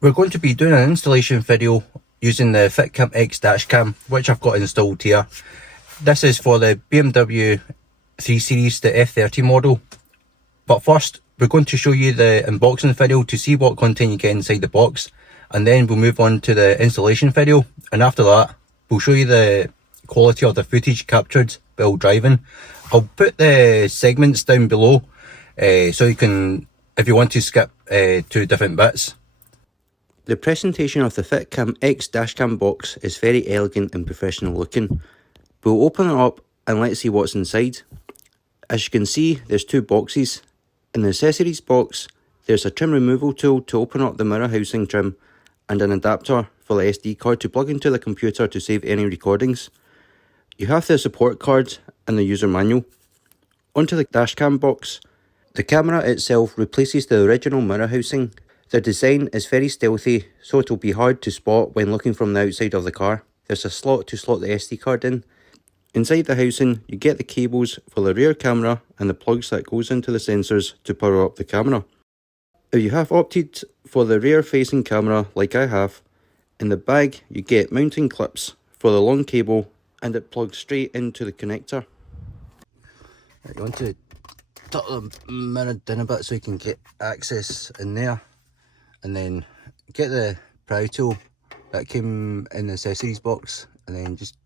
We're going to be doing an installation video using the FITCAM X dashcam, which I've got installed here. This is for the BMW 3 Series, the F30 model. But first, we're going to show you the unboxing video to see what content you get inside the box. And then we'll move on to the installation video. And after that, we'll show you the quality of the footage captured while driving. I'll put the segments down below, so you can, if you want to skip two different bits. The presentation of the FITCAM X dashcam box is very elegant and professional looking. We'll open it up and let's see what's inside. As you can see, there's two boxes. In the accessories box, there's a trim removal tool to open up the mirror housing trim and an adapter for the SD card to plug into the computer to save any recordings. You have the support card and the user manual. Onto the dashcam box. The camera itself replaces the original mirror housing. The design is very stealthy, so it will be hard to spot when looking from the outside of the car. There's a slot to slot the SD card in. Inside the housing, you get the cables for the rear camera and the plugs that goes into the sensors to power up the camera. If you have opted for the rear facing camera like I have, in the bag you get mounting clips for the long cable and it plugs straight into the connector. You want to tuck the mirror down a bit so you can get access in there, and then get the pry tool that came in the accessories box and then just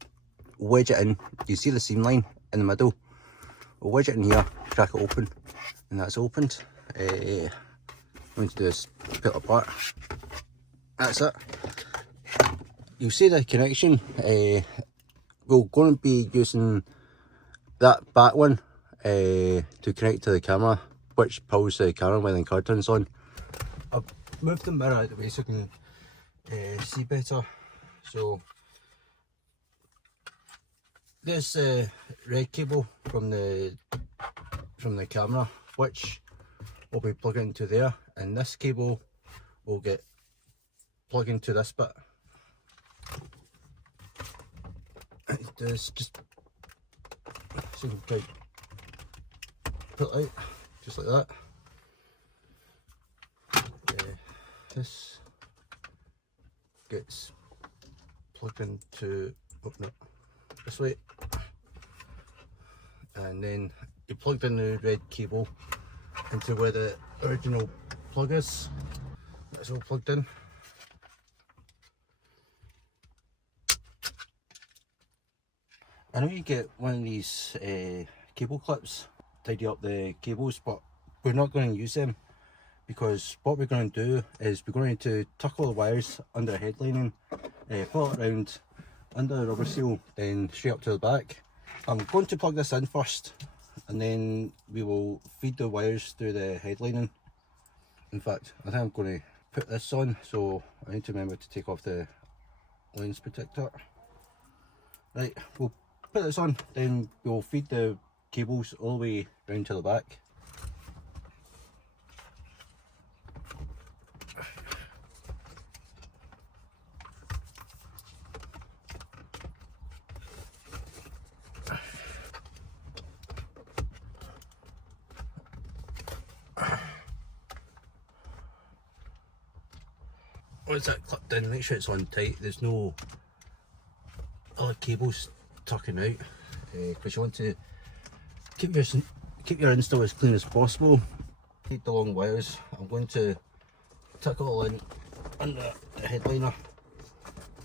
wedge it in. You see the seam line in the middle? We'll wedge it in here, crack it open, and that's opened. What I'm going to do is put it apart. That's it. You'll see the connection. We're going to be using that back one to connect to the camera, which pulls the camera when the car turns on. I've moved the mirror out of the way so I can see better. So there's a red cable from the camera, which will be plugged into there, and this cable will get plugged into this bit. It's just so you can pull it out just like that. This gets plugged into, open it this way, and then you plugged in the red cable into where the original plug is. That's all plugged in. I know you get one of these cable clips, tidy up the cables, but we're not going to use them, because what we're going to do is we're going to tuck all the wires under the headlining, pull it around under the rubber seal, then straight up to the back. I'm going to plug this in first, and then we will feed the wires through the headlining. In fact, I think I'm going to put this on, so I need to remember to take off the lens protector. Right, we'll put this on, then we'll feed the cables all the way round to the back. Once that clipped in, make sure it's on tight. There's no other cables tucking out, because you want to keep your install as clean as possible. Take the long wires. I'm going to tuck it all in under the headliner.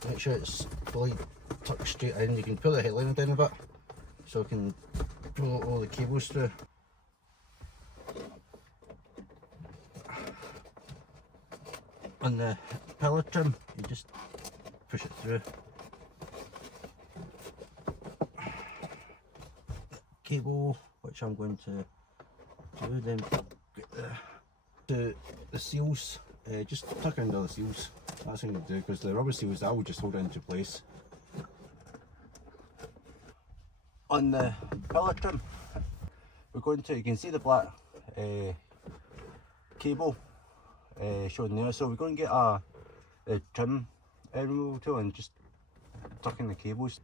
Make sure it's fully tucked straight in. You can pull the headliner down a bit so I can pull all the cables through. On the pillar trim, you just push it through. Cable, which I'm going to do, then get the seals, just tuck under the seals. That's what I'm going to do, because the rubber seals, that will just hold it into place. On the pillar trim, we're going to, you can see the black cable shown there, so we're going to get a trim removal tool and just tuck in the cables.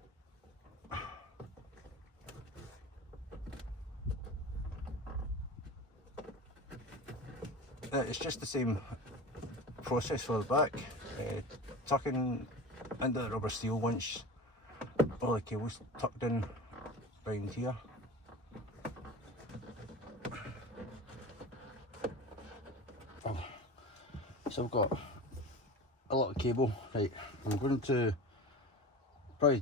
It's just the same process for the back. Tucking into the rubber steel once all the cables tucked in behind here. So I've got a lot of cable. Right, I'm going to probably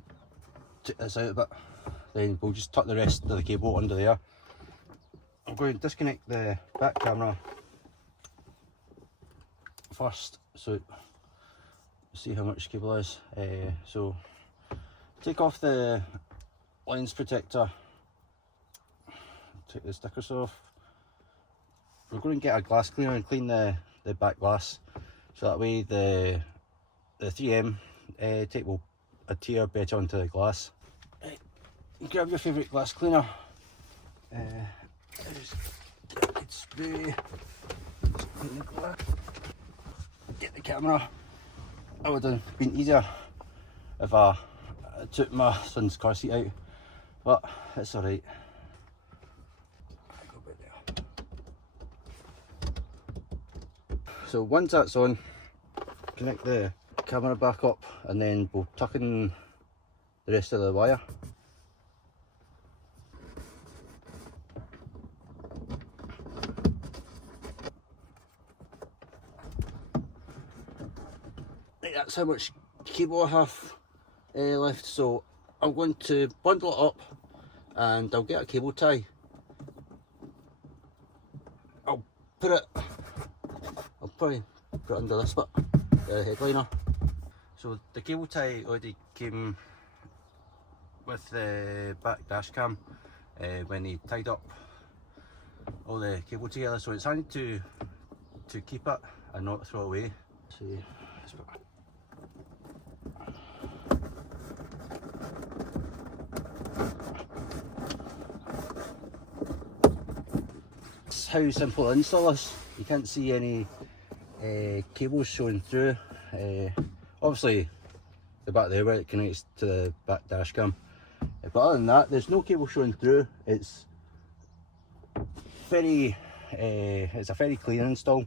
take this out a bit, then we'll just tuck the rest of the cable under there. I'm going to disconnect the back camera first, so see how much cable is. So take off the lens protector, take the stickers off. We're going to get a glass cleaner and clean the back glass, so that way the 3M tape will adhere better onto the glass. Right, grab your favourite glass cleaner. Just get a good spray. Just clean the glass. Get the camera. It would have been easier if I took my son's car seat out, but it's alright. So once that's on, connect the camera back up and then we'll tuck in the rest of the wire. Right, that's how much cable I have left, so I'm going to bundle it up and I'll get a cable tie. I'll probably put it under this bit, the headliner. So the cable tie already came with the back dash cam when he tied up all the cable together, so it's handy to keep it and not throw it away. See, that's how simple the install is. You can't see any cables showing through. Obviously the back there where it connects to the back dash cam, but other than that there's no cable showing through. It's a very clean install.